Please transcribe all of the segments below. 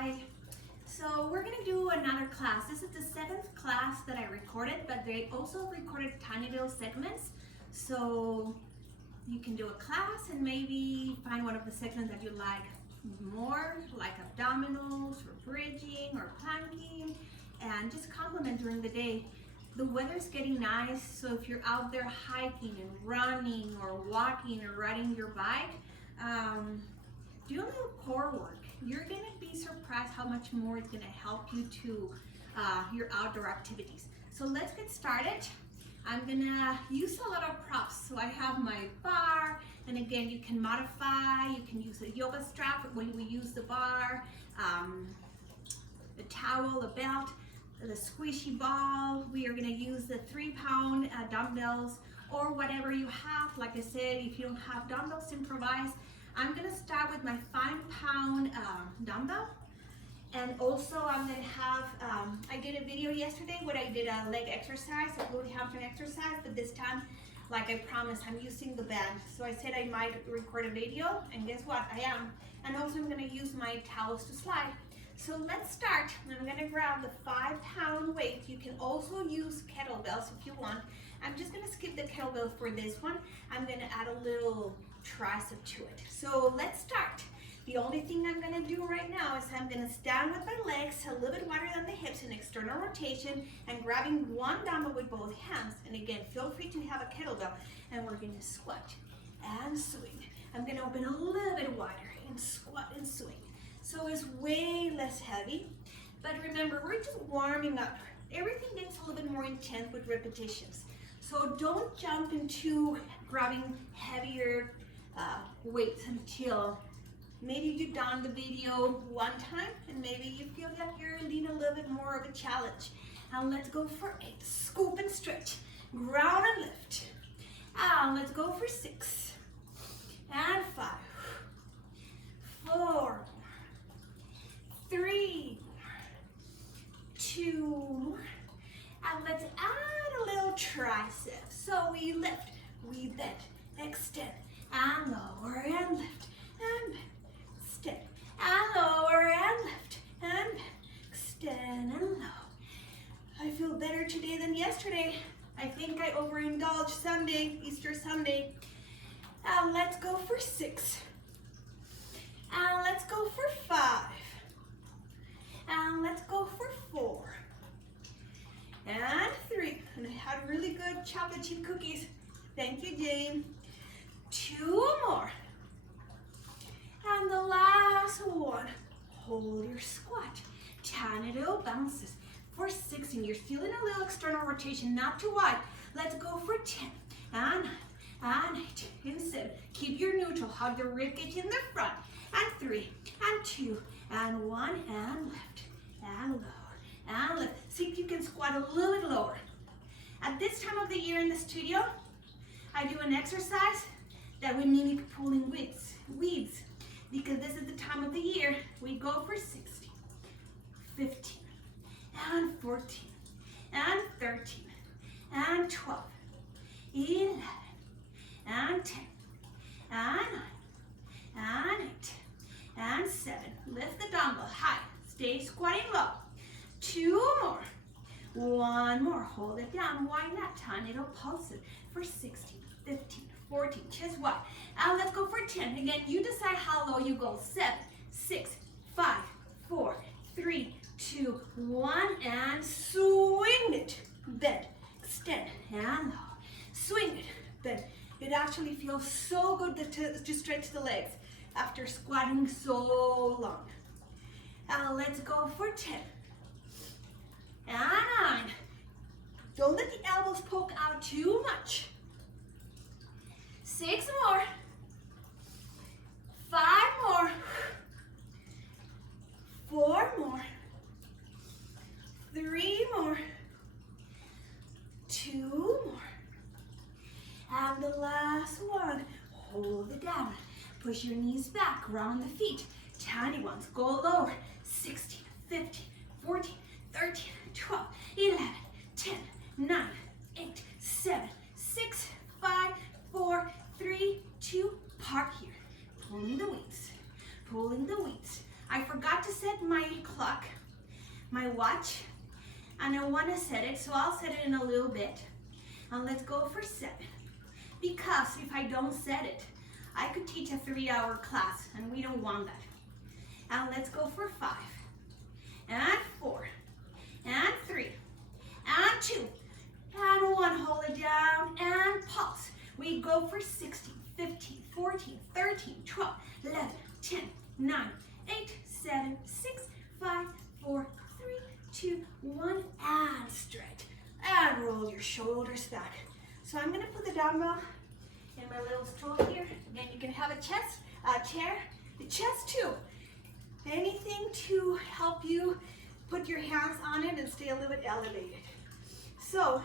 Hi. So we're gonna do another class. This is the 7th class that I recorded, but they also recorded tiny little segments. So you can do a class and maybe find one of the segments that you like more, like abdominals or bridging or planking, and just complement during the day. The weather's getting nice, so if you're out there hiking and running or walking or riding your bike, do a little core work. You're gonna be surprised how much more it's gonna help you to your outdoor activities. So let's get started. I'm gonna use a lot of props. So I have my bar, and again, you can modify, you can use a yoga strap when we use the bar, the towel, the belt, the squishy ball. We are gonna use the 3-pound dumbbells or whatever you have. Like I said, if you don't have dumbbells, improvise. I'm gonna start with my 5-pound dumbbell. And also I'm gonna have, I did a video yesterday where I did a leg exercise, a glute hamstring exercise, but this time, like I promised, I'm using the band. So I said I might record a video, and guess what, I am. And also I'm gonna use my towels to slide. So let's start. I'm gonna grab the 5-pound weight. You can also use kettlebells if you want. I'm just gonna skip the kettlebell for this one. I'm gonna add a little tricep to it. So let's start. The only thing I'm gonna do right now is I'm gonna stand with my legs a little bit wider than the hips in external rotation and grabbing one dumbbell with both hands. And again, feel free to have a kettlebell. And we're gonna squat and swing. I'm gonna open a little bit wider and squat and swing. So it's way less heavy, but remember, we're just warming up. Everything gets a little bit more intense with repetitions. So don't jump into grabbing heavier weights until maybe you've done the video one time and maybe you feel like you're needing a little bit more of a challenge. And let's go for 8. Scoop and stretch. Ground and lift. And let's go for 6. And 5. 4. 3. 2. And let's add a little tricep. So we lift, we bend, extend, and lower, and lift, and bend, extend, and lower, and lift, and bend, extend, and low. I feel better today than yesterday. I think I overindulged Sunday, Easter Sunday. And let's go for 6. And let's go for 5. And let's go for 4. And 3. And I had really good chocolate chip cookies. Thank you, Jane. 2 more. And the last one. Hold your squat. Tiny little bounces for 16. You're feeling a little external rotation, not too wide. Let's go for 10. And 9. And 8. And 7. Keep your neutral. Hug your ribcage in the front. And 3. And 2. And 1. And lift. And lower. And lift. See if you can squat a little bit lower. At this time of the year in the studio, I do an exercise that we mimic pulling weeds. Because this is the time of the year we go for 16, 15, and 14, and 13, and 12, 11, and 10, and 9, and 8, and 7. Lift the dumbbell high. Stay squatting low. 2 more. 1 more. Hold it down. Why not? Tiny little pulses for 16, 15, 14. Chest wide. And let's go for 10. Again, you decide how low you go. 7, 6, 5, 4, 3, 2, 1. And swing it. Bend. Extend. And low. Swing it. Bend. It actually feels so good to stretch the legs after squatting so long. And let's go for 10. And 9. Don't let the elbows poke out too much. 6 more. 5 more. 4 more. 3 more. 2 more. And the last one. Hold it down. Push your knees back. Round the feet. Tiny ones. Go lower. 16, 15, 14, 13, 12, 11, 10, 9, 8, 7, 6, 5, 4, 3, 2, park here. Pulling the weights. Pulling the weights. I forgot forgot to set my clock, my watch, and I want to set it, so I'll set it in a little bit. And let's go for 7. Because if I don't set it, I could teach a 3-hour class, and we don't want that. And let's go for 5, and 4, and 3, and 2, and 1. Hold it down, and pulse. We go for 16, 15, 14, 13, 12, 11, 10, 9, 8, 7, 6, 5, 4, 3, 2, 1, and stretch. And roll your shoulders back. So I'm gonna put the dumbbell in my little stool here. Again, you can have a chair, the chest too. Anything to help you put your hands on it and stay a little bit elevated. So,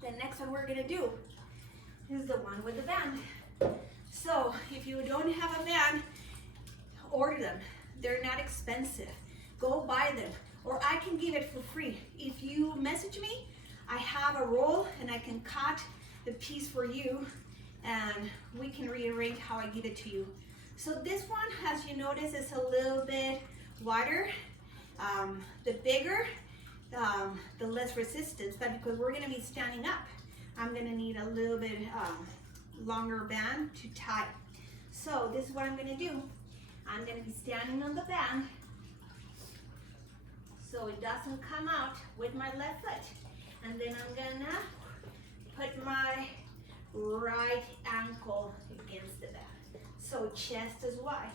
the next one we're gonna do is the one with the band. So, if you don't have a band, order them. They're not expensive. Go buy them, or I can give it for free. If you message me, I have a roll and I can cut the piece for you, and we can rearrange how I give it to you. So this one, as you notice, is a little bit wider. The bigger, the less resistance, but because we're gonna be standing up, I'm gonna need a little bit longer band to tie. So this is what I'm gonna do. I'm gonna be standing on the band so it doesn't come out with my left foot. And then I'm gonna put my right ankle against the band. So chest is wide,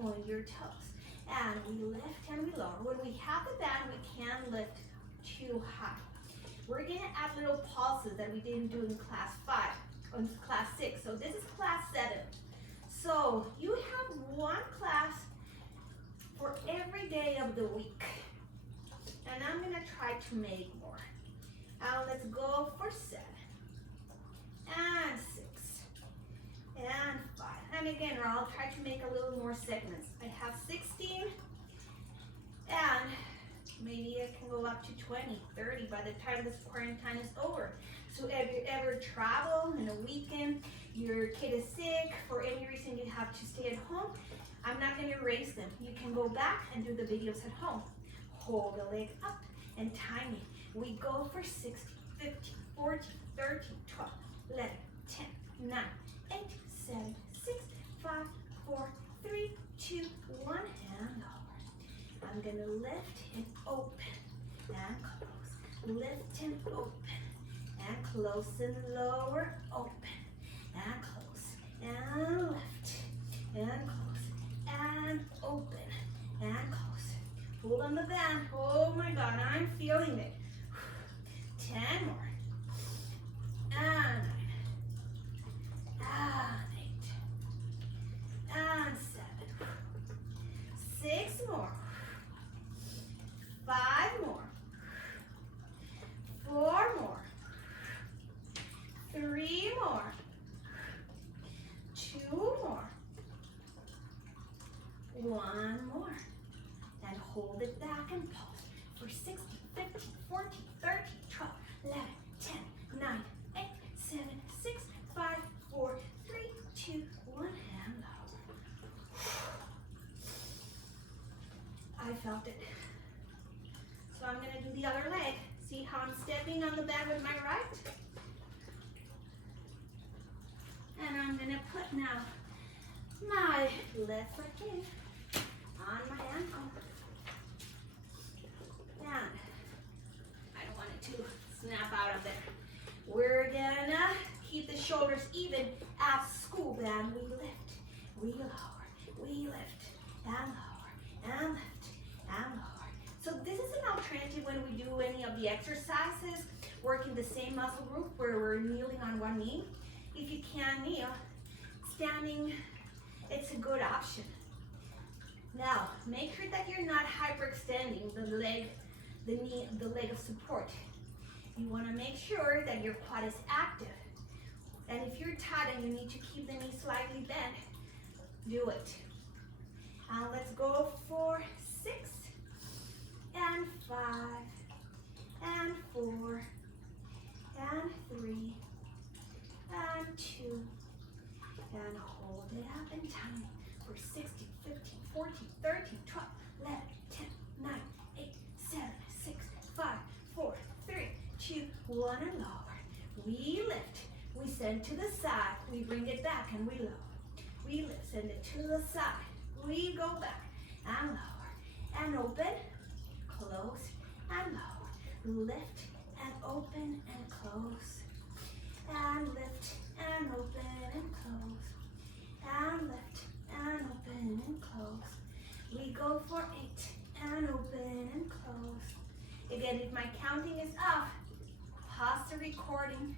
point your toes. And we lift and we lower. When we have the band, we can't lift too high. We're gonna add little pulses that we didn't do in class 5, or in class 6. So this is class 7. So you have one class for every day of the week. And I'm gonna try to make more. Now let's go for 7, and 6, and 5. And again, I'll try to make a little more segments. I have 16, and maybe I can go up to 20, 30 by the time this quarantine is over. So if you ever travel in a weekend, your kid is sick, for any reason you have to stay at home, I'm not gonna erase them. You can go back and do the videos at home. Hold the leg up and time it. We go for 16, 15, 14, 13, 12, 11, 10, 9, 8, 7, 6, 5, 4, 3, 2, 1, and lower. I'm gonna lift and open and close. Lift and open and close and lower, open and close and lift and close and open and close. Hold on the band. Oh my God, I'm feeling it. 10 more. And 9. And 8. And 7. 6 more. 5 more. 4 more. 3 more. 2 more. 1 more. And hold it back and pulse for 16, 15, 14, 13, 12, 11, 10, 9, 8, 7, 6, 5, 4, 3, 2, 1, and lower. I felt it. So I'm gonna do the other leg. See how I'm stepping on the bed with my right? And I'm gonna put now my left foot in on my ankle. And I don't want it to snap out of there. We're gonna keep the shoulders even at school band. We lift, we lower, we lift, and lower, and lift, and lower. So this is an alternative when we do any of the exercises, working the same muscle group where we're kneeling on one knee. If you can't kneel, standing, it's a good option. Now, make sure that you're not hyperextending the leg, the knee, the leg of support. You want to make sure that your quad is active. And if you're tight and you need to keep the knee slightly bent, do it. And let's go for 6, and 5, and 4, and 3, and 2, and hold it up and time it for 16, 15, 14, 14, 13, 12, 11, 10, 9, 8, 7, 6, 5, 4, 3, 2, 1, and lower. We lift. We send to the side. We bring it back and we lower. We lift, send it to the side. We go back and lower. And open, close, and lower. Lift and open and close. And lift and open and close. And lift and open and close. We go for 8 and open and close. Again, if my counting is off, pause the recording,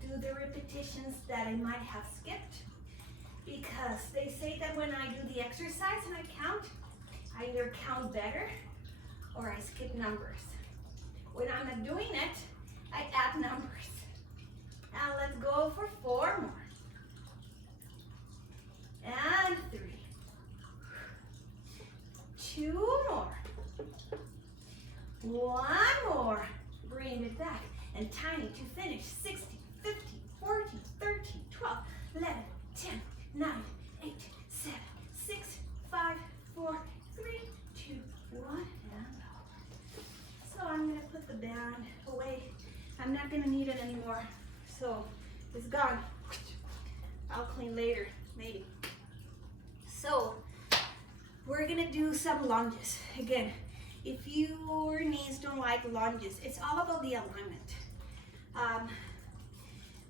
do the repetitions that I might have skipped, because they say that when I do the exercise and I count, I either count better or I skip numbers. When I'm not doing it, I add numbers. And let's go for 4 more. And 3. 2 more. 1 more. Bring it back. And tiny to finish. 16, 15, 14, 13, 12, 11, 10, 9, 8, 7, 6, 5, 4, 3, 2, 1, and so I'm going to put the band away. I'm not going to need it anymore. So it's gone. I'll clean later, maybe. So we're going to do some lunges. Again, if your knees don't like lunges, it's all about the alignment.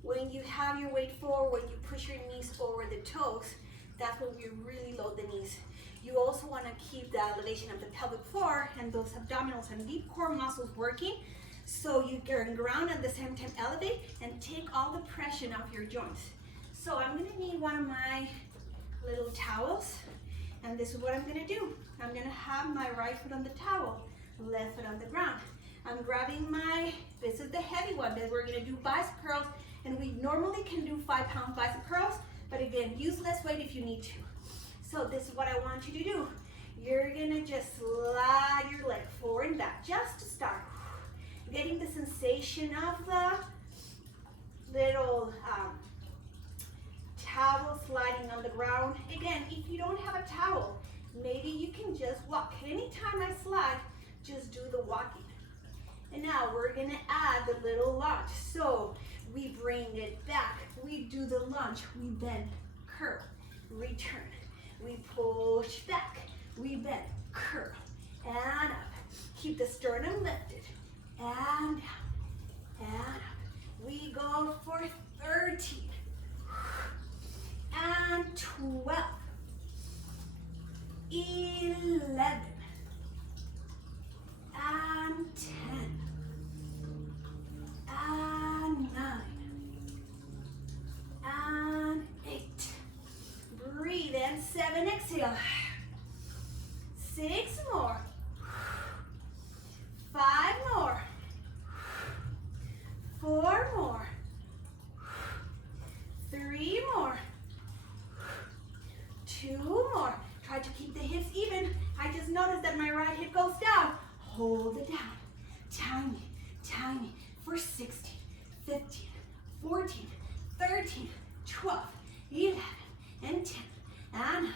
When you have your weight forward, you push your knees over the toes, that's when you really load the knees. You also want to keep the elevation of the pelvic floor and those abdominals and deep core muscles working, so you can ground at the same time elevate and take all the pressure off your joints. So I'm going to need one of my little towels, and this is what I'm going to do. I'm going to have my right foot on the towel, left foot on the ground. I'm grabbing this is the heavy one that we're going to do bicep curls, and we normally can do 5-pound bicep curls, but again, use less weight if you need to. So this is what I want you to do. You're going to just slide your leg forward and back just to start. Getting the sensation of the little towel sliding on the ground. Again, if you don't have a towel, maybe you can just walk. Anytime I slide, just do the walking. And now we're going to add the little lunge. So we bring it back. We do the lunge. We bend, curl, return. We push back. We bend, curl, and up. Keep the sternum lifted. And down, and up. We go for 13, and 12, 11, and 10, and 9, and 8. Breathe in, 7, exhale. 6 more. 5 more. 4 more. 3 more. 2 more. Try to keep the hips even. I just noticed that my right hip goes down. Hold it down. Tiny, tiny. For 16, 15, 14, 13, 12, 11, and 10, and 9,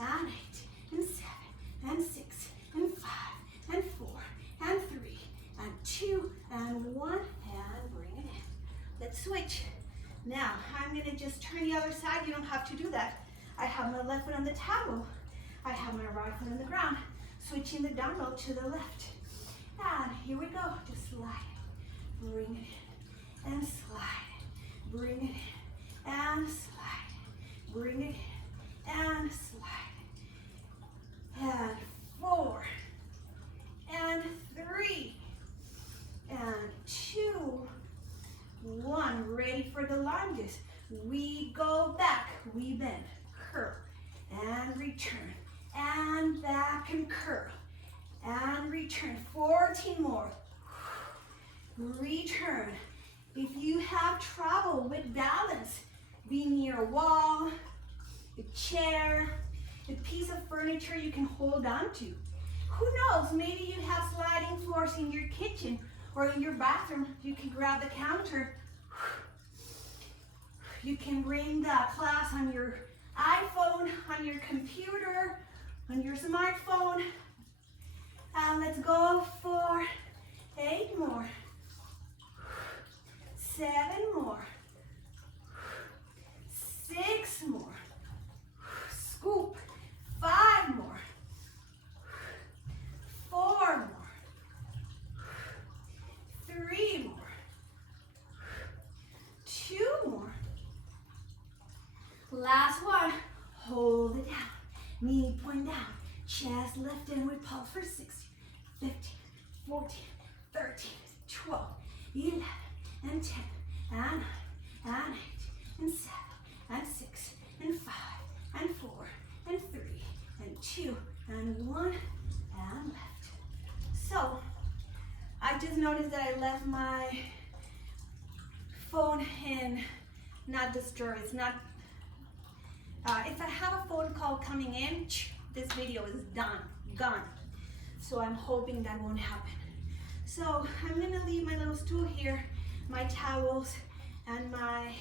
and 8, and 7, and 6, and 5, and 4, and 3, and 2, and 1, and bring it in. Let's switch. Now, I'm going to just turn the other side. You don't have to do that. I have my left foot on the towel. I have my right foot on the ground. Switching the dumbbell to the left. And here we go. Just slide it. Bring it in. And slide it. Bring it in. And slide it. Bring it in. And slide it. And 4. And 3. And 2. 1. Ready for the lunges. We go back. We bend. Curl. And return. And back and curl. And return. 14 more. Return. If you have trouble with balance, be near a wall, a chair, a piece of furniture you can hold on to. Who knows, maybe you have sliding floors in your kitchen or in your bathroom. You can grab the counter. You can bring the class on your iPhone, on your computer, on your smartphone. And let's go for 8 more. 7 more. 6 more. Scoop. 5 more. 4 more. 3 more. 2 more. Last one. Hold it down. Knee point down. Chest lift and we pulse for 16, 15, 14, 13, 12, 11, and 10, and 9, and 8, and 7, and 6, and 5, and 4, and 3, and 2, and 1, and left. So, I just noticed that I left my phone in not disturb. It's not, if I have a phone call coming in, this video is done, gone. So I'm hoping that won't happen. So I'm gonna leave my little stool here, my towels, and my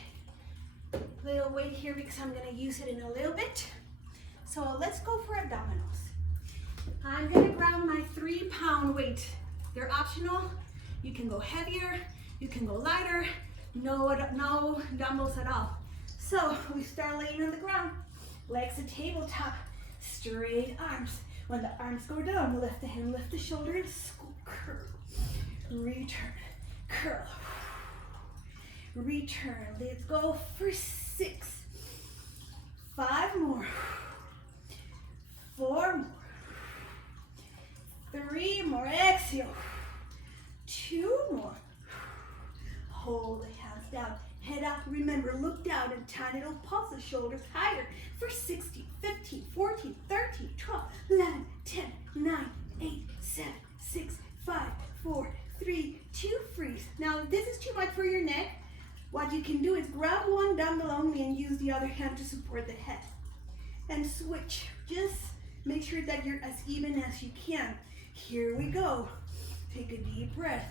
little weight here because I'm gonna use it in a little bit. So let's go for abdominals. I'm gonna grab my 3-pound weight. They're optional. You can go heavier, you can go lighter, no dumbbells at all. So we start laying on the ground, legs to tabletop, straight arms. When the arms go down, lift the hand, lift the shoulder, and scoop, curl. Return, curl. Return. Let's go for 6. 5 more. 4 more. 3 more. Exhale. 2 more. Hold the hands down. Head up. Remember, look down and tiny little pulse the shoulders higher for 16, 15, 14, 13, 12, 11, 10, 9, 8, 7, 6, 5, 4, 3, 2, freeze. Now, if this is too much for your neck, what you can do is grab one dumbbell only and use the other hand to support the head. And switch. Just make sure that you're as even as you can. Here we go. Take a deep breath.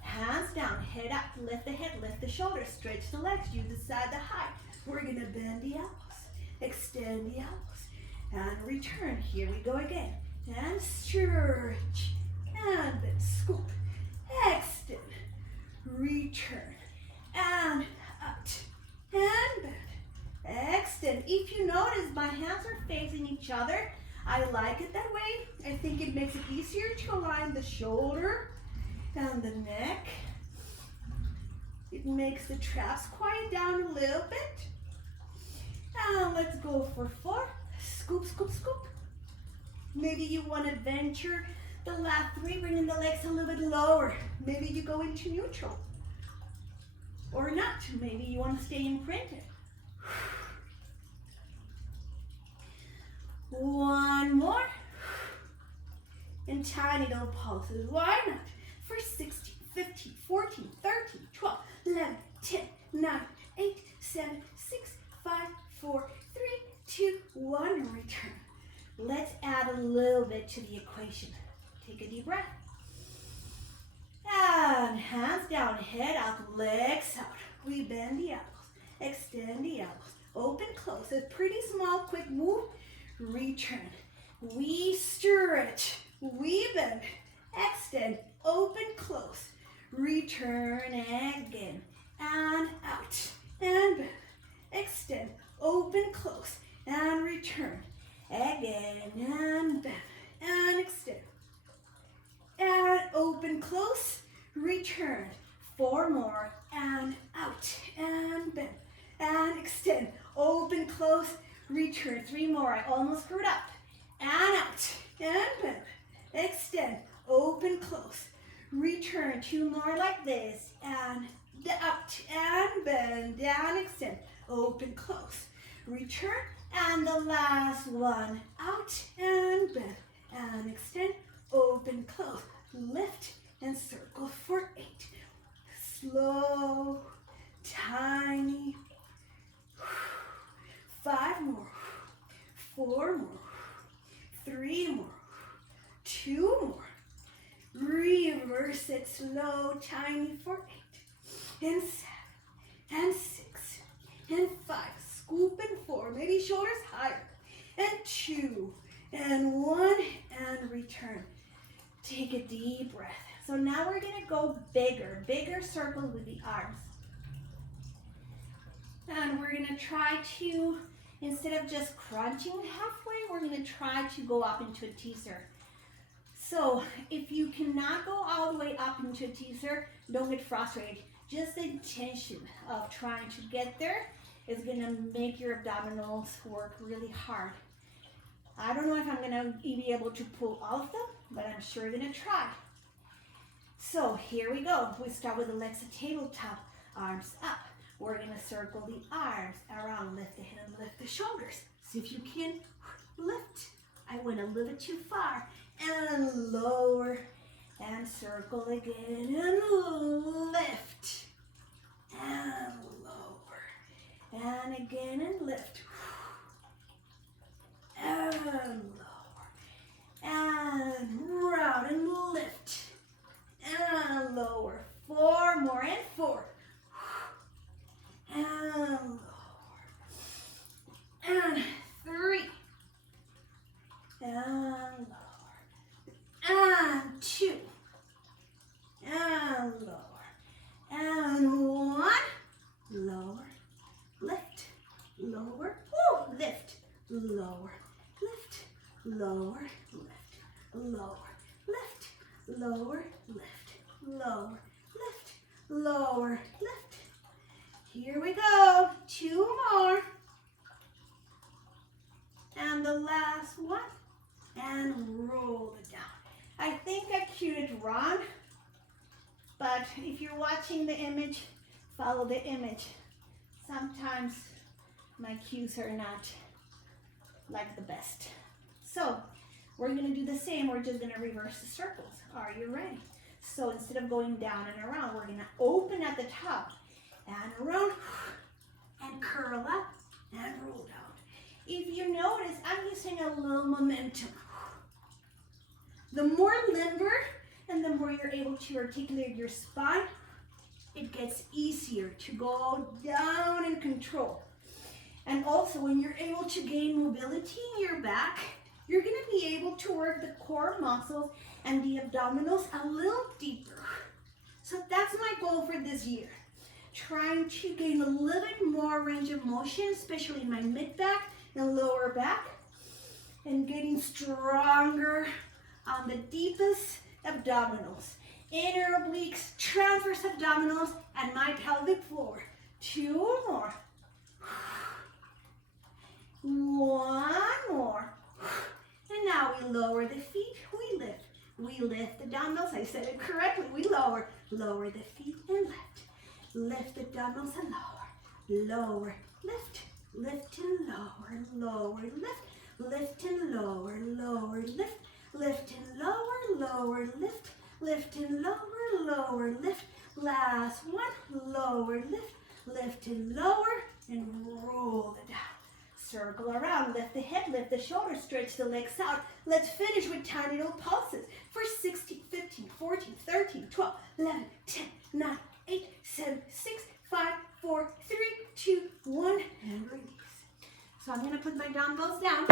Hands down, head up, lift the head, lift the shoulders, stretch the legs, you decide the height. We're gonna bend the elbows, extend the elbows, and return. Here we go again. And stretch, and then scoop, extend, return, and out, and bend, extend. If you notice, my hands are facing each other. I like it that way. I think it makes it easier to align the shoulder and the neck. It makes the traps quiet down a little bit. And let's go for 4. Scoop, scoop, scoop. Maybe you want to venture the last 3, bringing the legs a little bit lower. Maybe you go into neutral. Or not. Maybe you want to stay imprinted. 1 more. And tiny little pulses. Why not? For 16, 15, 14, 13, 12, 11, 10, 9, 8, 7, 6, 5, 4, 3, 2, 1, and return. Let's add a little bit to the equation. Take a deep breath. And hands down, head out, legs out. We bend the elbows, extend the elbows, open, close. A pretty small, quick move. Return. We stretch, we bend, extend, open, close, return again, and out, and bend, extend, open, close, and return, again, and bend, and extend, and open, close, return, 4 more, and out, and bend, and extend, open, close, return, 3 more, I almost screwed up, and out, and bend, extend, open, close, return, 2 more like this, and out, and bend, down, extend, open, close, return, and the last one, out, and bend, and extend, open, close, lift, and circle for 8, slow, tiny, 5 more, 4 more, 3 more, 2 more, reverse it, slow, tiny for 8, and 7, and 6, and 5, scoop and 4, maybe shoulders higher, and 2, and 1, and return. Take a deep breath. So now we're gonna go bigger circles with the arms. And we're gonna try to, instead of just crunching halfway, we're gonna try to go up into a teaser. So if you cannot go all the way up into a teaser, don't get frustrated. Just the intention of trying to get there is gonna make your abdominals work really hard. I don't know if I'm gonna be able to pull all of them, but I'm sure gonna try. So here we go. We start with the legs at tabletop, arms up. We're gonna circle the arms around, lift the head and lift the shoulders. See if you can lift. I went a little bit too far. And lower, and circle again, and lift, and lower, and again, and lift, and lower, and round, and lift, and lower. 4 more, and 4, and lower, and 3, and lower, and 2, and lower, and 1, lower, lift, lower, woo, lift, lower, lift, lower, lift, lower, lift, lower, lift, lower, lift, lower, lift. Here we go, 2 more, and the last one, and roll it down. I think I cued it wrong, but if you're watching the image, follow the image. Sometimes my cues are not like the best. So we're gonna do the same, we're just gonna reverse the circles. Are you ready? So instead of going down and around, we're gonna open at the top, and around, and curl up, and roll down. If you notice, I'm using a little momentum. The more limber and the more you're able to articulate your spine, it gets easier to go down in control. And also when you're able to gain mobility in your back, you're gonna be able to work the core muscles and the abdominals a little deeper. So that's my goal for this year. Trying to gain a little bit more range of motion, especially in my mid-back and lower back, and getting stronger on the deepest abdominals, inner obliques, transverse abdominals, and my pelvic floor. 2 more. 1 more. And now we lower the feet, we lift. We lift the dumbbells, I said it correctly, we lower. Lower the feet and lift. Lift the dumbbells and lower. Lower, lift, lift and lower, lower, lift. Lift and lower, lower, lift. Lift and lower, lower, lift, lift and lower, lower, lift. Last one, lower, lift and lower, and roll it down. Circle around, lift the head, lift the shoulders, stretch the legs out. Let's finish with tiny little pulses for 16, 15, 14, 13, 12, 11, 10, 9, 8, 7, 6, 5, 4, 3, 2, 1, and release. So I'm gonna put my dumbbells down.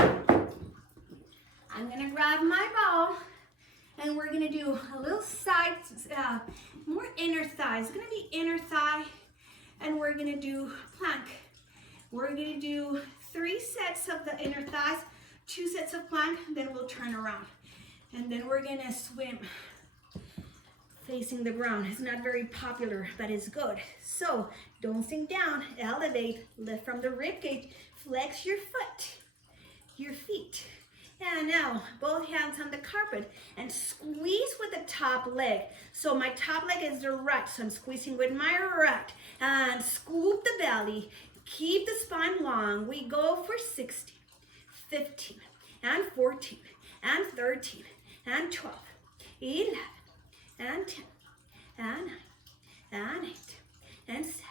I'm gonna grab my ball, and we're gonna do a little side, more inner thigh. It's gonna be inner thigh, and we're gonna do plank. We're gonna do 3 sets of the inner thighs, 2 sets of plank, then we'll turn around. And then we're gonna swim facing the ground. It's not very popular, but it's good. So don't sink down, elevate, lift from the rib cage, flex your foot, your feet. And now, both hands on the carpet and squeeze with the top leg. So my top leg is the right, so I'm squeezing with my right. And scoop the belly, keep the spine long. We go for 16, 15, and 14, and 13, and 12, 11, and 10, and 9, and 8, and 7,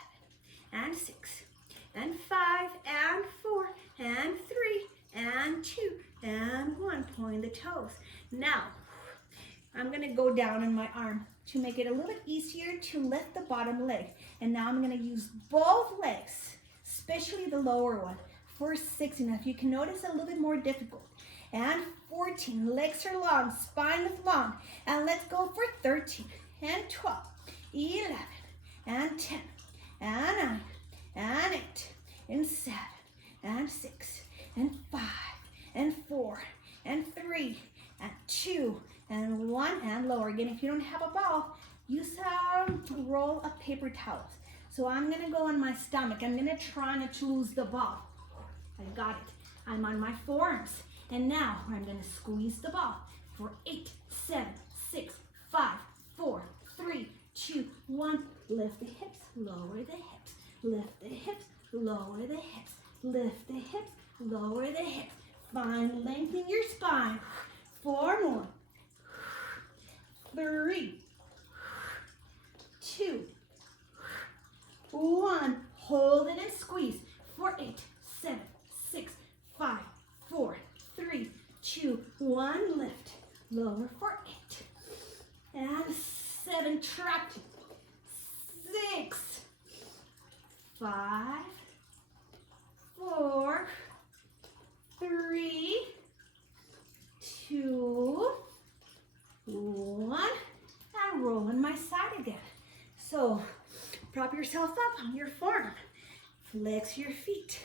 and 6, and 5, and 4, and 3, and 2, and 1. Point the toes. Now, I'm gonna go down on my arm to make it a little bit easier to lift the bottom leg. And now I'm gonna use both legs, especially the lower one, for 16. Now, if you can notice, a little bit more difficult. and 14. Legs are long, spine is long. And let's go for 13 and 12, 11 and 10 and 9 and 8 and 7 and 6 and 5 and 4 and 3 and 2 and 1 and lower. Again, if you don't have a ball, use a roll of paper towels. So I'm gonna go on my stomach. I'm gonna try not to lose the ball. I got it. I'm on my forearms. And now I'm gonna squeeze the ball for 8, 7, 6, 5, 4, 3, 2, 1. Lift the hips, lower the hips. Lift the hips, lower the hips. Lift the hips, lower the hips. Find length in your spine. 4 more. 3, 2, 1. Hold it and squeeze for 8, 7, 6, 5, 4, 3, 2, 1. Lift. Lower for 8. And 7. Trapped. 6, 5, 4, 3, 2, 1. And roll on my side again. So prop yourself up on your forearm. Flex your feet.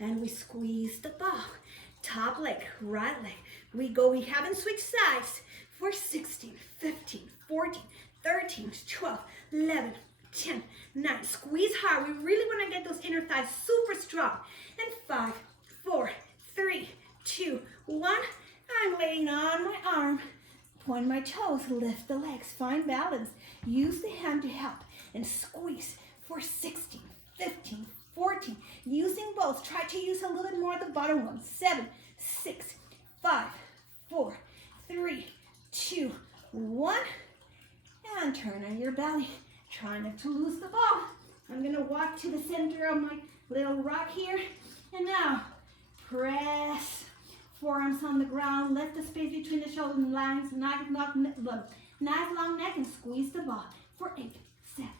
And we squeeze the ball. Top leg, right leg. We go, we haven't switched sides for 16, 15, 14, 13, 12, 11, 10, 9. Squeeze hard. We really want to get those inner thighs super strong. And 5, 4, 3, 2, 1. I'm laying on my arm. Point my toes, lift the legs, find balance. Use the hand to help and squeeze for 16, 15, 14. Using both, try to use a little bit more of the bottom one. 7, 6, 5, 4, 3, 2, 1. And turn on your belly. Try not to lose the ball. I'm gonna walk to the center of my little rock here. And now, press. Forearms on the ground, lift the space between the shoulder lines, nice long neck, and squeeze the ball for 8, 7,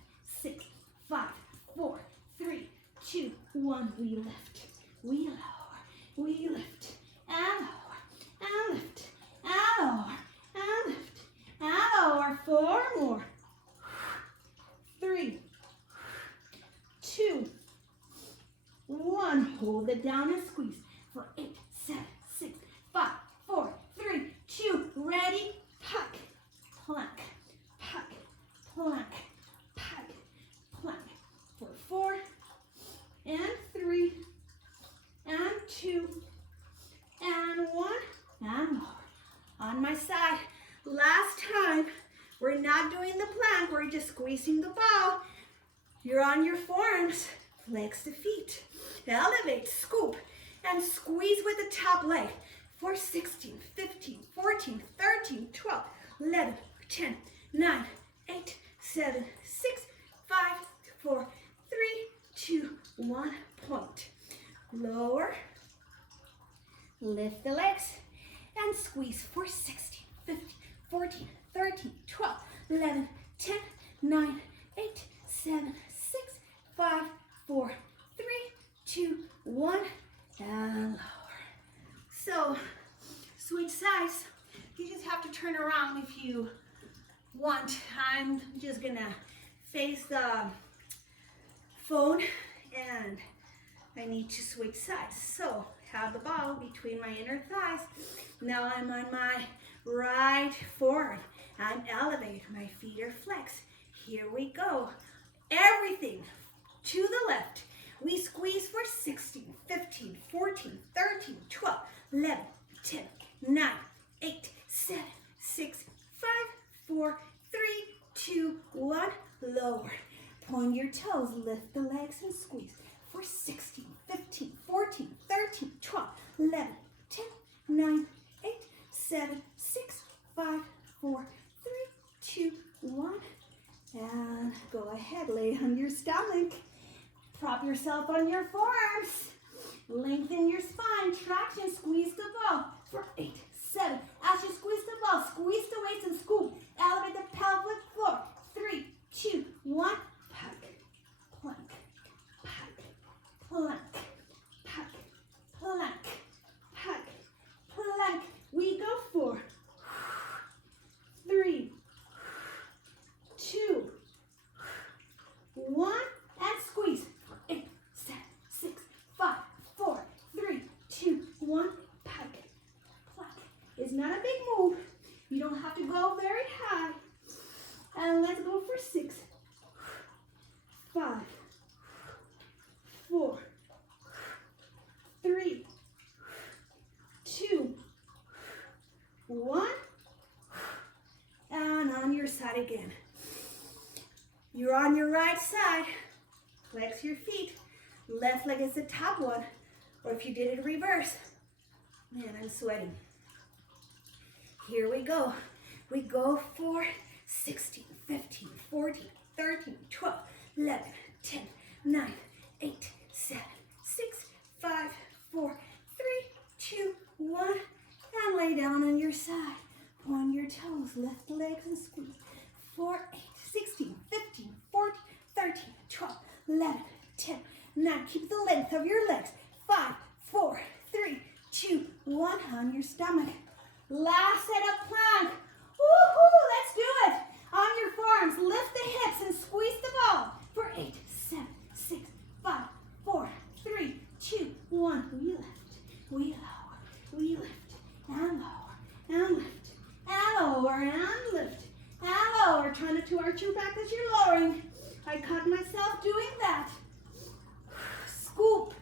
6, 5, 4, 3, 2, 1. We lift, we lower, we lift, and lower, and lift, and lower, and lift, and lower. 4 more. 3, 2, 1. Hold it down and squeeze for 8, 7, 6, 5, 4, 3, 2, ready, puck, plank, puck, plank, puck, plank. For 4, and 3, and 2, and 1, and lower. On my side, last time, we're not doing the plank, we're just squeezing the ball. You're on your forearms, flex the feet, elevate, scoop, and squeeze with the top leg for 16, 15, 14, 13, 12, 11, 10, 9, 8, 7, 6, 5, 4, 3, 2, 1. Point. Lower, lift the legs, and squeeze for 16, 15, 14, 13, 12, 11, 10, 9, 8, 7, 6, 5, 4, 3, 2, 1. And lower. So, switch sides. You just have to turn around if you want. I'm just gonna face the phone and I need to switch sides. So, have the ball between my inner thighs. Now I'm on my right forearm. I'm elevated. My feet are flexed. Here we go. Everything to the left. We squeeze for 16, 15, 14, 13, 12, 11, 10, 9, 8, 7, 6, 5, 4, 3, 2, 1. Lower. Point your toes, lift the legs and squeeze for 16, 15, 14, 13, 12, 11, 10, 9, 8, 7, 6, 5, 4, 3, 2, 1. And go ahead, lay on your stomach. Prop yourself on your forearms. Lengthen your spine. Traction. Squeeze the ball for 8, 7. As you squeeze the ball, squeeze the waist and scoop. Elevate the pelvic floor. 3, 2, 1. Puck, plank, puck, plank, puck, plank, puck, plank. not a big move. You don't have to go very high. And let's go for 6, 5, 4, 3, 2, 1. And on your side again. You're on your right side. Flex your feet. Left leg is the top one. Or if you did it reverse. Man, I'm sweating. Here we go. We go for 16, 15, 14, 13, 12, 11, 10, 9, 8, 7, 6, 5, 4, 3, 2, 1. And lay down on your side. Point your toes, lift the legs and squeeze. 4, 8, 16, 15, 14, 13, 12, 11, 10, 9. Keep the length of your legs. 5, 4, 3, 2, 1. On your stomach. Last set of plank. Woohoo! Let's do it. On your forearms, lift the hips and squeeze the ball. For 8, 7, 6, 5, 4, 3, 2, 1. We lift, we lower, we lift, and lower, and lift, and lower, and lift, and lower. Try not to arch your back as you're lowering. I caught myself doing that. Scoop,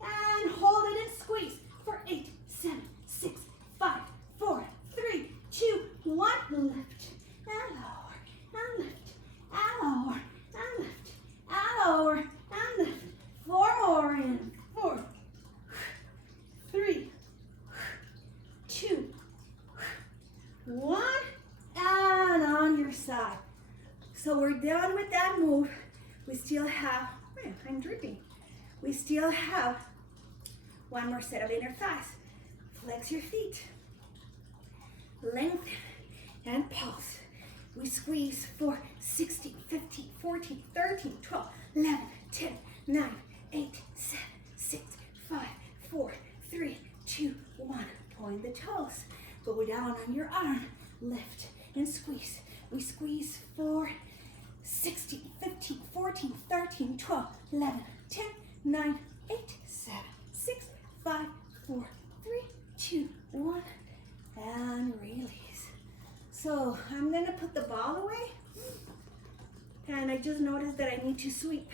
and hold it and squeeze. For 8, 7, 6, 5, 4, 3, 2, 1. Lift, and lower, and lift, and lower, and lift, and lower, and lift. 4 more in. 4, 3, 2, 1. And on your side. So we're done with that move. We still have, man, I'm dripping. We still have one more set of inner thighs. Flex your feet. Lengthen and pulse. We squeeze for 16, 15, 14, 13, 12, 11, 10, 9, 8, 7, 6, 5, 4, 3, 2, 1. Point the toes. Go down on your arm. Lift and squeeze. We squeeze for 16, 15, 14, 13, 12, 11, 10, 9, 8, 7, 6, 5, 4, 3, 2, 1. And release. So I'm going to put the ball away. And I just noticed that I need to sweep.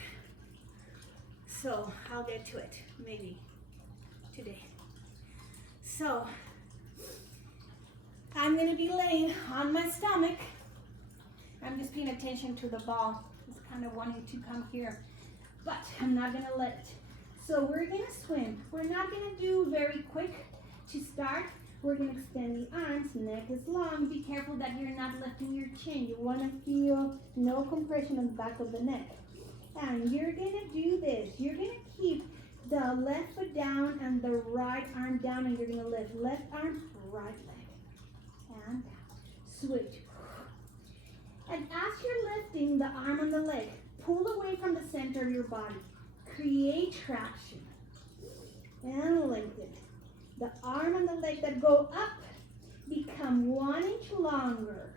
So I'll get to it maybe today. So I'm going to be laying on my stomach. I'm just paying attention to the ball. It's kind of wanting to come here, but I'm not going to let it. So we're going to swim. We're not going to do very quick to start. We're going to extend the arms. Neck is long. Be careful that you're not lifting your chin. You want to feel no compression on the back of the neck. And you're going to do this. You're going to keep the left foot down and the right arm down, and you're going to lift left arm, right leg. And down. Switch. And as you're lifting the arm and the leg, pull away from the center of your body. Create traction. And lengthen. The arm and the leg that go up become 1 inch longer.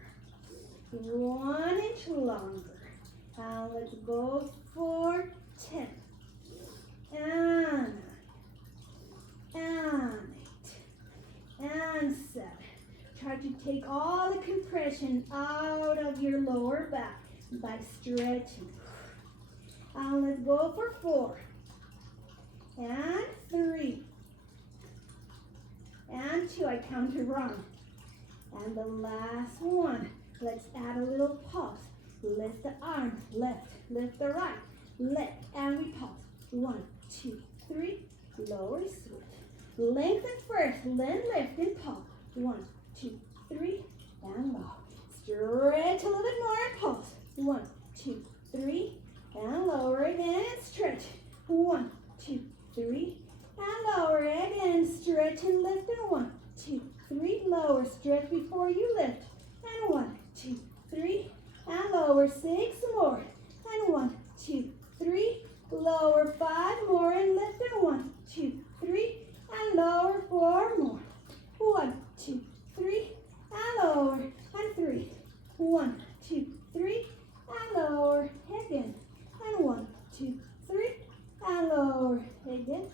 1 inch longer. And let's go for 10. And 8. And 7. Try to take all the compression out of your lower back by stretching. And let's go for 4. And 3. And 2. I counted wrong. And the last one. Let's add a little pulse. Lift the arm, left, lift the right, left, and we pulse. 1, 2, 3, lower, switch. Lengthen first, then lift and pulse. 1, 2, 3, and low. Stretch a little bit more and pulse. 1, 2, 3, and lower again and stretch. 1, 2, 3, and lower again. Stretch and lift and 1, 2, 3, lower. Stretch before you lift. And 1, 2, 3, and lower. 6 more. And 1, 2, 3, lower. 5 more and lift and 1, 2, 3, and lower. 4 more. 1, 2, 3, and lower. And 3. 1, 2, 3, and lower. Again. And 1, 2, 3, and lower. Again.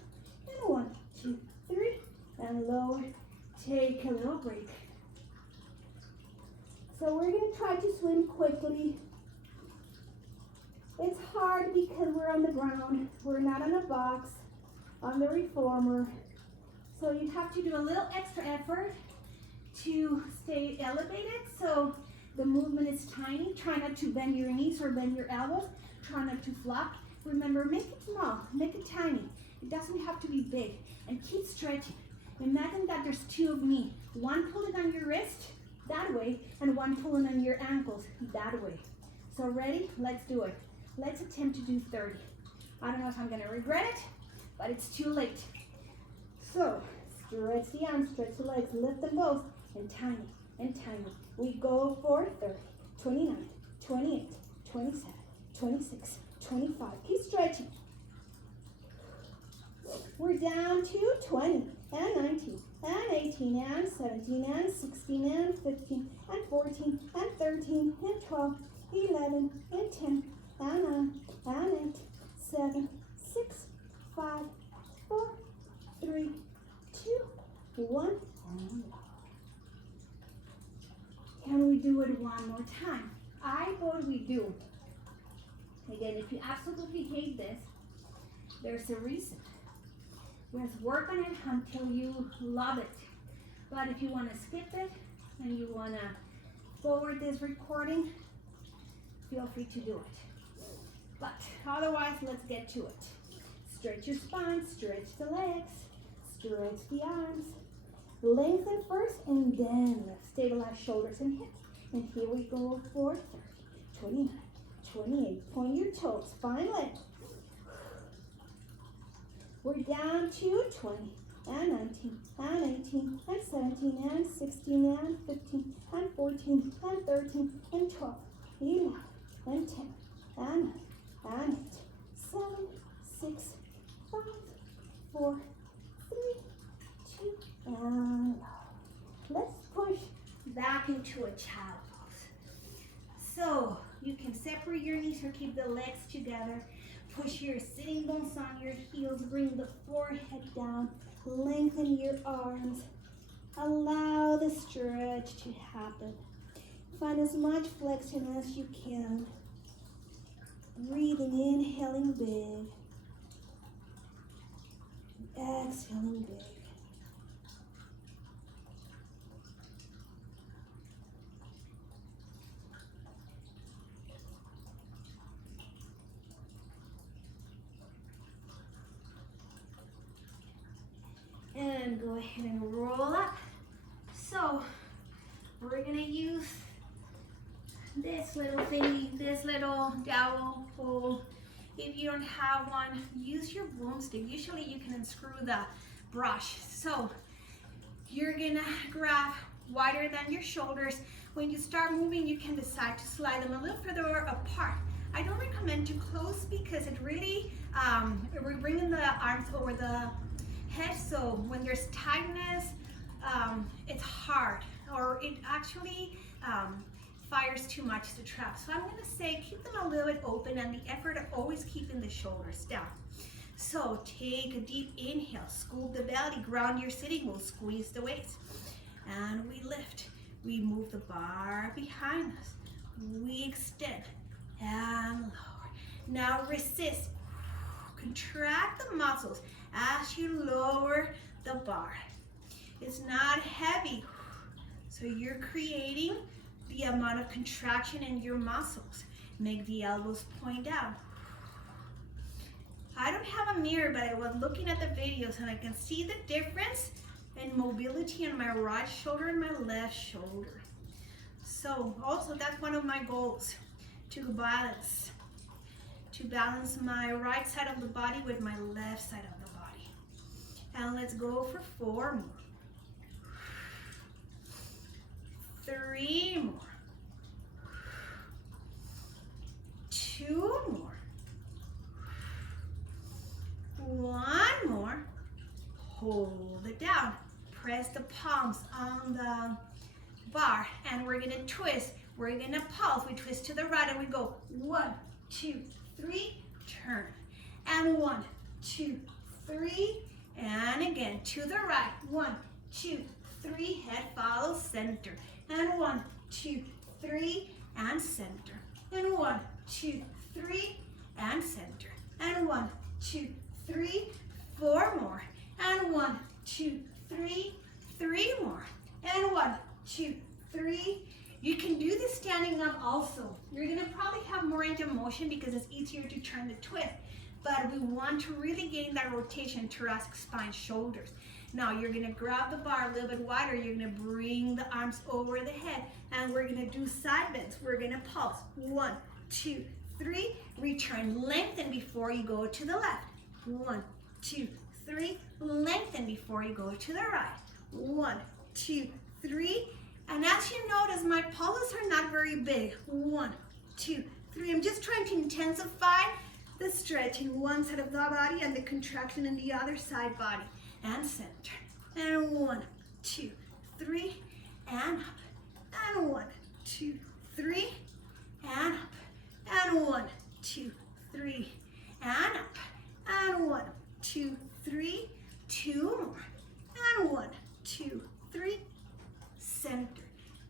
And 1, 2, 3, and lower. Take a little break. So we're gonna try to swim quickly. It's hard because we're on the ground. We're not on a box, on the reformer. So you have to do a little extra effort to stay elevated. So the movement is tiny. Try not to bend your knees or bend your elbows. Try not to flop. Remember, make it small, make it tiny. It doesn't have to be big. And keep stretching. Imagine that there's two of me. One pulling on your wrist that way and one pulling on your ankles that way. So ready? Let's do it. Let's attempt to do 30. I don't know if I'm gonna regret it, but it's too late. So stretch the arms, stretch the legs, lift them both, and tiny, and tiny. We go for 30, 29, 28, 27, 26, 25. Keep stretching. We're down to 20, and 19, and 18, and 17, and 16, and 15, and 14, and 13, and 12, 11, and 10, and 9, and 8, 7, 6, 5, 4, 3, 2, 1. Can we do it one more time? I vote we do. Again, if you absolutely hate this, there's a reason. Let's work on it until you love it. But if you want to skip it and you want to forward this recording, feel free to do it. But otherwise, let's get to it. Stretch your spine, stretch the legs, stretch the arms. Lengthen first and then lift. Stabilize shoulders and hips. And here we go for 30, 29, 28. Point your toes, find length. We're down to 20, and 19, and 18, and 17, and 16, and 15, and 14, and 13, and 12, 11, and 10, and 9, and 8, 7, 6, 5, 4, 3, 2, and let's push back into a child pose. So you can separate your knees or keep the legs together. Push your sitting bones on your heels. Bring the forehead down. Lengthen your arms. Allow the stretch to happen. Find as much flexion as you can. Breathing, inhaling big. Exhaling big. And go ahead and roll up. So we're gonna use this little thingy, this little dowel pole. If you don't have one, use your broomstick. Usually you can unscrew the brush. So you're gonna grab wider than your shoulders. When you start moving, you can decide to slide them a little further apart. I don't recommend too close because it really, we're bringing the arms over the head, so when there's tightness, it's hard, or it actually fires too much to trap. So I'm gonna say keep them a little bit open and the effort of always keeping the shoulders down. So take a deep inhale, scoop the belly, ground your sitting bones, squeeze the waist. And we lift, we move the bar behind us. We extend and lower. Now resist, contract the muscles as you lower the bar. It's not heavy, so you're creating the amount of contraction in your muscles. Make the elbows point down. I don't have a mirror, but I was looking at the videos and I can see the difference in mobility on my right shoulder and my left shoulder. So also that's one of my goals, to balance my right side of the body with my left side of the body. And let's go for 4 more. 3 more. 2 more. 1 more. Hold it down. Press the palms on the bar and we're gonna twist. We're gonna pulse. We twist to the right and we go 1, 2, 3, turn. And 1, 2, 3, and again to the right. 1, 2, 3, head follows center. And 1, 2, 3, and center. And 1, 2, 3, and center. And 1, 2, 3, 4 more. And 1, 2, 3, 3 more. And 1, 2, 3. You can do this standing up also. You're gonna probably have more range of motion because it's easier to turn the twist, but we want to really gain that rotation, thoracic spine, shoulders. Now you're gonna grab the bar a little bit wider. You're gonna bring the arms over the head, and we're gonna do side bends. We're gonna pulse. 1, 2, 3. Return, lengthen before you go to the left. 1, 2, 3. Lengthen before you go to the right. 1, 2, 3. And as you notice, my pulses are not very big. 1, 2, 3. I'm just trying to intensify the stretch in one side of the body and the contraction in the other side body. And center. And 1, 2, 3. And up. And 1, 2, 3. And up. And 1, 2, 3. And up. And 1, 2, 3. 2 more. And 1, 2, 3. Center.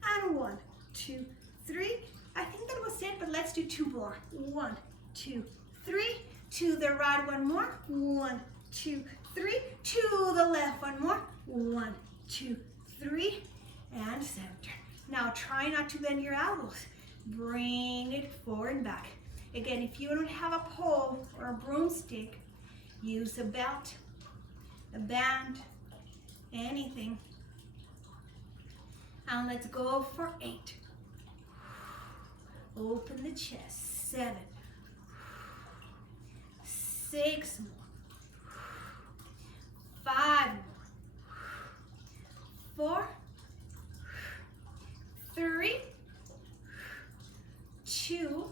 And 1, 2, 3. I think that was it, but let's do 2 more. 1, 2, 3. To the right, 1 more. 1, 2, 3. To the left, 1 more. 1, 2, 3. And center. Now try not to bend your elbows. Bring it forward and back. Again, if you don't have a pole or a broomstick, use a belt, a band, anything. And let's go for 8. Open the chest. 7. 6 more. 5 more. 4. 3. 2.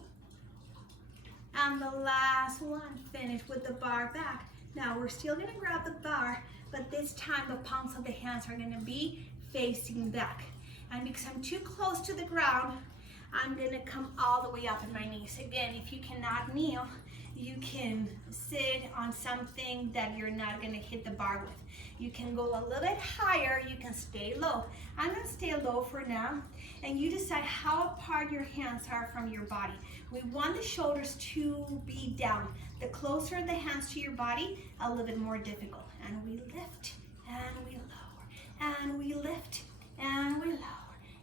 And the last one. Finish with the bar back. Now we're still going to grab the bar, but this time the palms of the hands are going to be facing back. And because I'm too close to the ground, I'm gonna come all the way up in my knees. Again, if you cannot kneel, you can sit on something that you're not gonna hit the bar with. You can go a little bit higher, you can stay low. I'm gonna stay low for now, and you decide how apart your hands are from your body. We want the shoulders to be down. The closer the hands to your body, a little bit more difficult. And we lift, and we lower, and we lift, and we lower,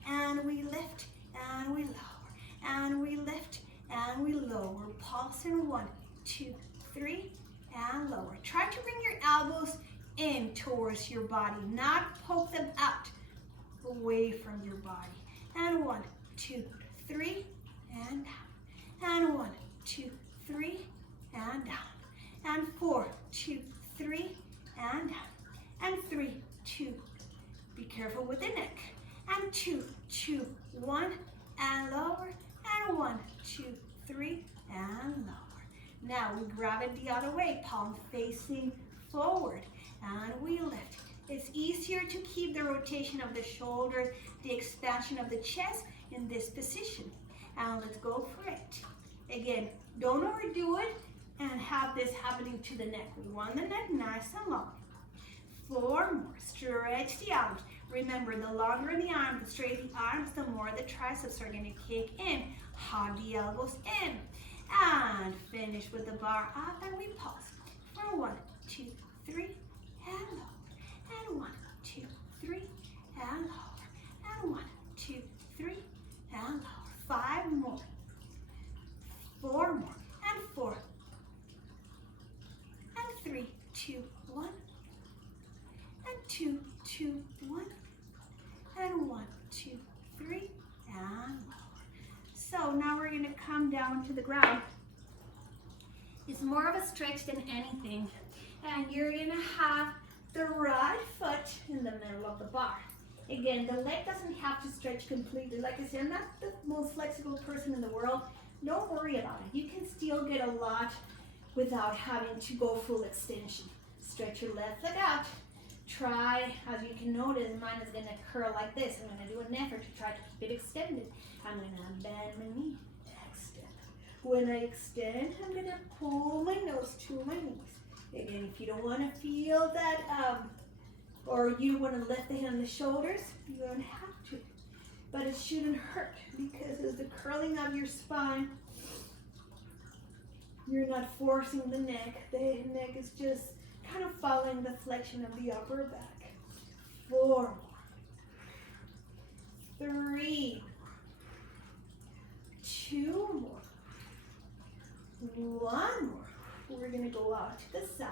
and we lift, and we lower, and we lift, and we lower. Pulse in 1, 2, 3, and lower. Try to bring your elbows in towards your body, not poke them out away from your body. And 1, 2, 3, and down. And 1, 2, 3, and down. And 4, 2, 3, and down. And 3, 2. Be careful with the neck. And 2, 2, 1, and lower. And 1, 2, 3, and lower. Now we grab it the other way, palm facing forward, and we lift. It's easier to keep the rotation of the shoulders, the expansion of the chest in this position. And let's go for it. Again, don't overdo it and have this happening to the neck. We want the neck nice and long. 4 more. Stretch the arms. Remember, the longer the arms, the straighter the arms, the more the triceps are going to kick in. Hug the elbows in. And finish with the bar up, and we pulse. For 1, 2, 3, and lower. And 1, 2, 3, and lower. And 1, 2, 3, and lower. 5 more. 4 more. And 4. And 3, 2, 1. And 2, 2, 1. And 1, 2, 3, and lower. So now we're going to come down to the ground. It's more of a stretch than anything. And you're going to have the right foot in the middle of the bar. Again, the leg doesn't have to stretch completely. Like I said, I'm not the most flexible person in the world. Don't worry about it. You can still get a lot without having to go full extension. Stretch your left leg out. Try, as you can notice, mine is going to curl like this. I'm going to do an effort to try to keep it extended. I'm going to bend my knee, extend. When I extend, I'm going to pull my nose to my knees. Again, if you don't want to feel that, or you want to lift the hand on the shoulders, you don't have to. But it shouldn't hurt because just the curling of your spine. You're not forcing the neck. The neck is just kind of following the flexion of the upper back. 4 more. 3. 2 more. 1 more. We're gonna go out to the side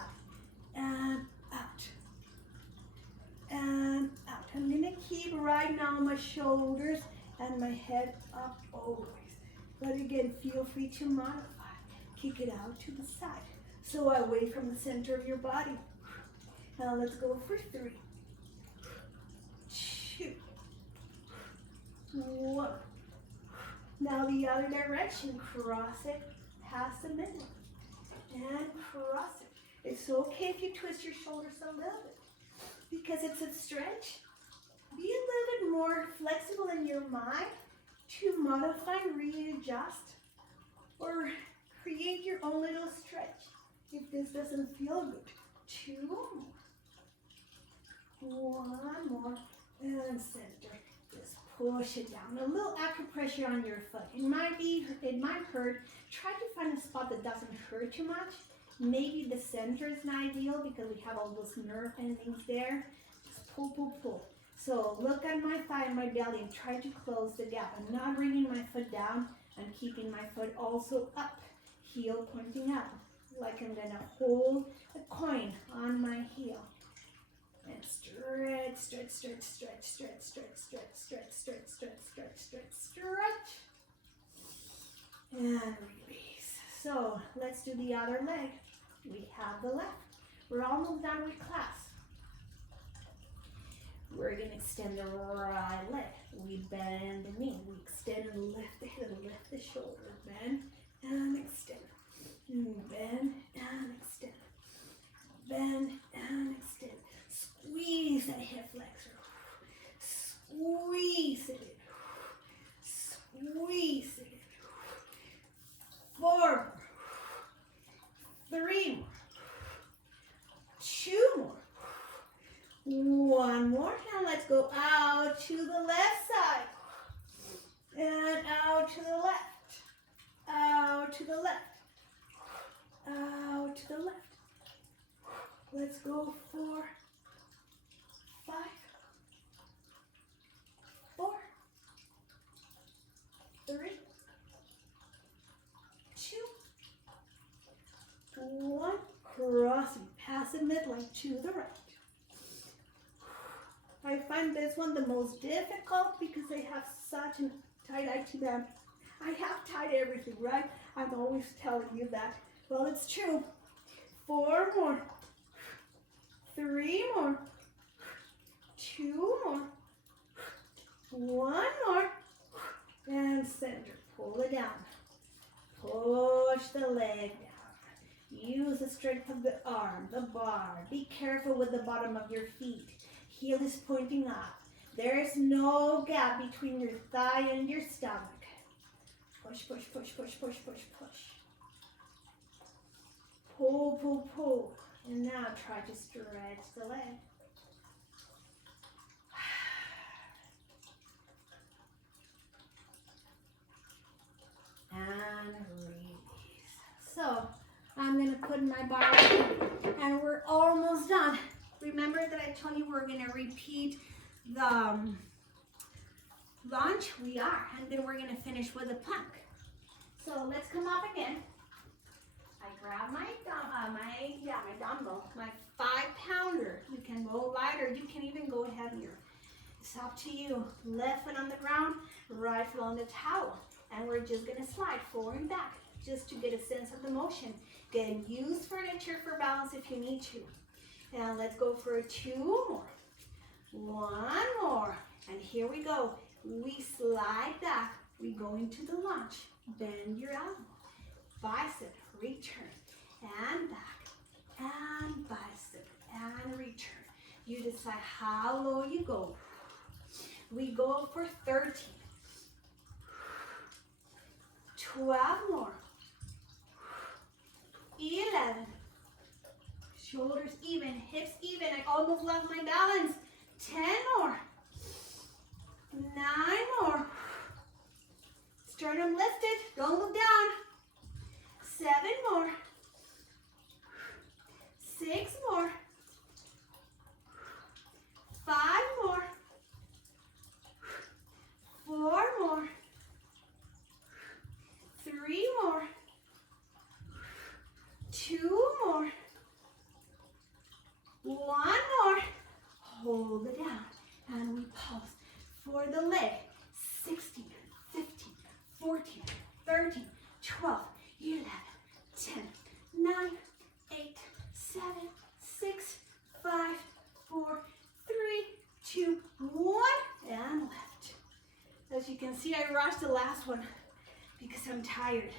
and out and out. I'm gonna keep right now my shoulders and my head up always. But again, feel free to modify. Kick it out to the side. So away from the center of your body. Now let's go for 3, 2, 1. Now the other direction, cross it past the middle and cross it. It's okay if you twist your shoulders a little bit because it's a stretch. Be a little bit more flexible in your mind to modify and readjust or create your own little stretch if this doesn't feel good. 2 more. 1 more and center. Just push it down. A little acupressure on your foot. It might hurt. Try to find a spot that doesn't hurt too much. Maybe the center is not ideal because we have all those nerve endings there. Just pull, pull, pull. So look at my thigh and my belly and try to close the gap. I'm not bringing my foot down. I'm keeping my foot also up. Heel pointing up. Like I'm gonna hold a coin on my heel. And stretch, stretch, stretch, stretch, stretch, stretch, stretch, stretch, stretch, stretch, stretch, stretch, stretch. And release. So let's do the other leg. We have the left. We're almost done with class. We're gonna extend the right leg. We bend the knee. We extend and lift the head and lift the shoulder. Bend and extend. Bend and extend. Bend and extend. Squeeze that hip flexor. Squeeze it in. Squeeze it in. 4 more. 3 more. 2 more. 1 more. Now let's go out to the left side. And out to the left. Out to the left. Out to the left. Let's go for 5, 4, 3, 2, 1. Crossing past the midline to the right. I find this one the most difficult because they have such a tight eye to them. I have tied everything, right? I'm always telling you that. Well, it's true. 4 more. 3 more. 2 more. 1 more. And center. Pull it down. Push the leg down. Use the strength of the arm, the bar. Be careful with the bottom of your feet. Heel is pointing up. There is no gap between your thigh and your stomach. Push, push, push, push, push, push, push. Pull, pull, pull. And now try to stretch the leg. And release. So I'm going to put my bar and we're almost done. Remember that I told you we're going to repeat the lunge? We are. And then we're going to finish with a plank. So let's come up again. I grab my dumbbell, my 5-pounder. You can go lighter. You can even go heavier. It's up to you. Left foot on the ground, right foot on the towel. And we're just going to slide forward and back just to get a sense of the motion. Again, use furniture for balance if you need to. Now let's go for 2 more. 1 more. And here we go. We slide back. We go into the lunge. Bend your elbow. Bicep, return. And back. And bicep. And return. You decide how low you go. We go for 13. 12 more. 11. Shoulders even, hips even. I almost lost my balance. 10 more. 9 more. It's 12, 11, 10, 9, 8, 7, 6, 5, 4, 3, 2, 1, and left. As you can see, I rushed the last one because I'm tired.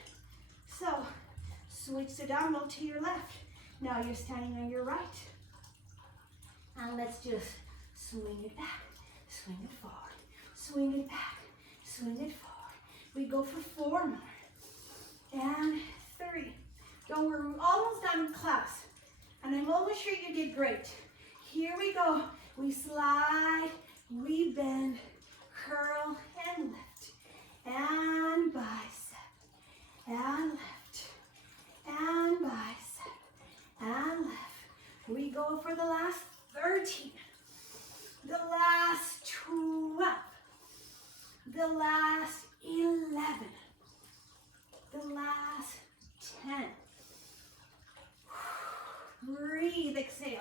So, switch the dumbbell to your left. Now you're standing on your right. And let's just swing it back, swing it forward, swing it back, swing it forward. We go for 4 more. And 3. Don't worry, we're almost done with class. And I'm almost sure you did great. Here we go. We slide, we bend, curl, and lift. And bicep, and lift, and bicep, and lift. We go for the last 13, the last 12, the last 11, the last 10. Breathe, exhale.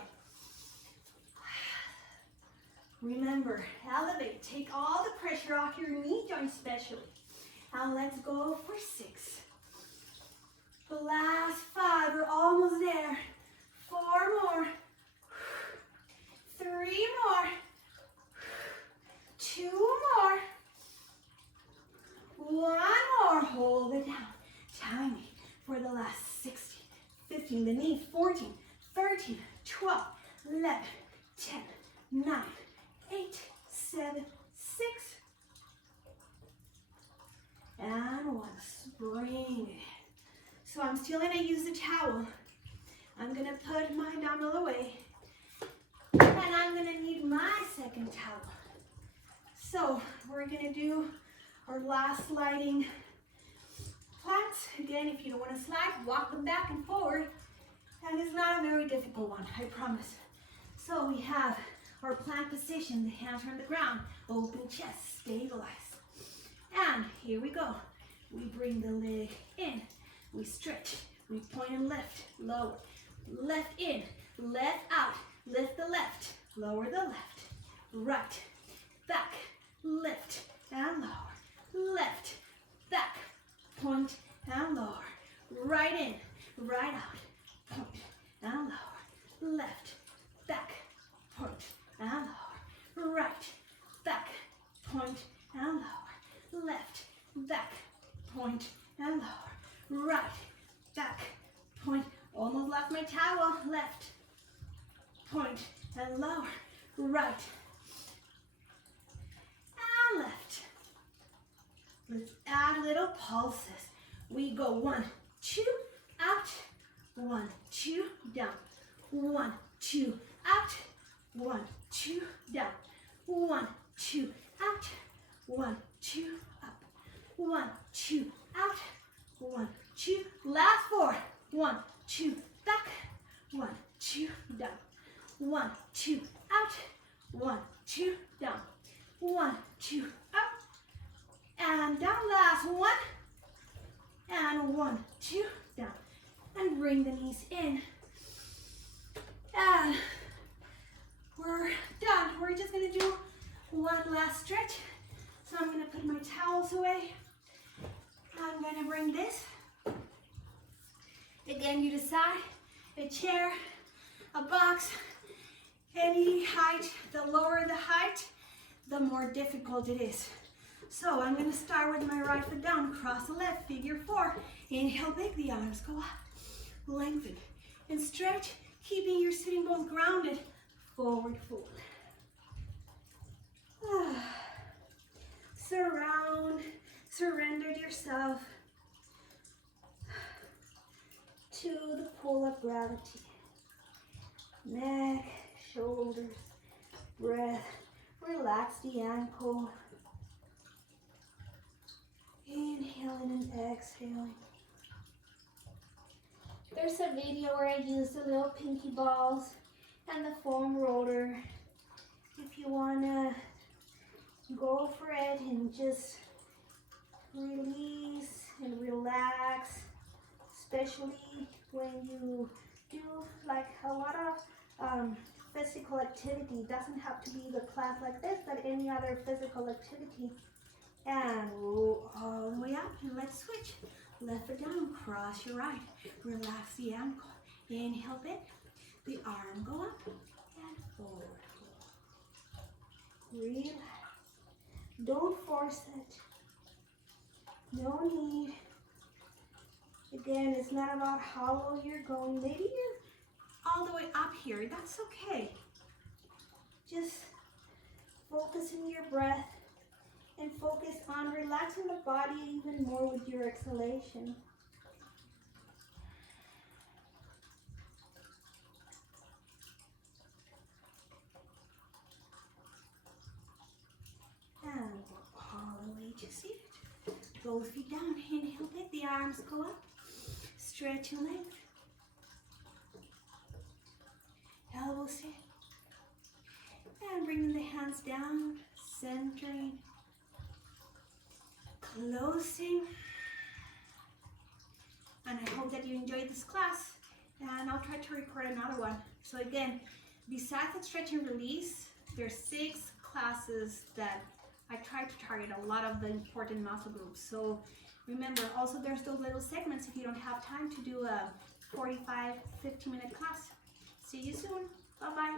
Remember, elevate, take all the pressure off your knee joint especially. And let's go for 6. The last 5, we're almost there. 4 more. 3 more. 2 more. 1 more. Hold it down. Tiny for the last 60, 15, the knee, 14, 13, 12, 11, 10, 9, 8, 7, 6, and 1. Spring it. So I'm still gonna use the towel. I'm gonna put my dumbbell away. And I'm gonna need my second towel. So we're gonna do our last sliding planks. Again, if you don't wanna slide, walk them back and forward. And it's not a very difficult one, I promise. So we have our plank position, the hands are on the ground, open chest, stabilize. And here we go. We bring the leg in, we stretch, we point and lift, lower, left in, left out, lift the left, lower the left, right, back, lift, and lower, left, back, point, and lower, right in, right out, point, and lower, left, back, point, and lower, right, back, point, and lower, left, back, point, and lower, right, back, point, almost left my towel, left, point, and lower, right, and left. Let's add little pulses. We go 1, 2, out, 1, 2, down, 1, 2, out, 1, 2, down, 1, 2, out, 1, 2, up, 1, 2, out, 1, 2, last 4, 1, 2, back, 1, 2, down, 1, 2, out, 1, 2, down, 1, 2, up, and down, last 1, and 1, 2, down, and bring the knees in, and we're done. We're just gonna do one last stretch. So I'm gonna put my towels away. I'm gonna bring this. Again, you decide, a chair, a box, any height. The lower the height, the more difficult it is. So I'm gonna start with my right foot down, cross the left, figure 4. Inhale, big, the arms go up, lengthen, and stretch, keeping your sitting bones grounded, forward fold. Surrender yourself to the pull of gravity. Neck, shoulders, breath, relax the ankle. Inhaling and exhaling. There's a video where I use the little pinky balls and the foam roller. If you wanna go for it and just release and relax, especially when you do like a lot of physical activity. It doesn't have to be the class like this, but any other physical activity. And roll all the way up, and let's switch. Left foot down, cross your right. Relax the ankle. Inhale, bend. The arm go up and forward. Relax. Don't force it. No need. Again, it's not about how low you're going. Maybe you're all the way up here. That's okay. Just focus in your breath and focus on relaxing the body even more with your exhalation. And go all the way to seated. Both feet down. Inhale, bend. The arms go up. Stretch your legs. Elbows in. And bringing the hands down, centering, closing. And I hope that you enjoyed this class. And I'll try to record another one. So again, besides the stretch and release, there's 6 classes that I try to target a lot of the important muscle groups. So remember, also there's those little segments if you don't have time to do a 45, 50-minute class. See you soon. Bye-bye.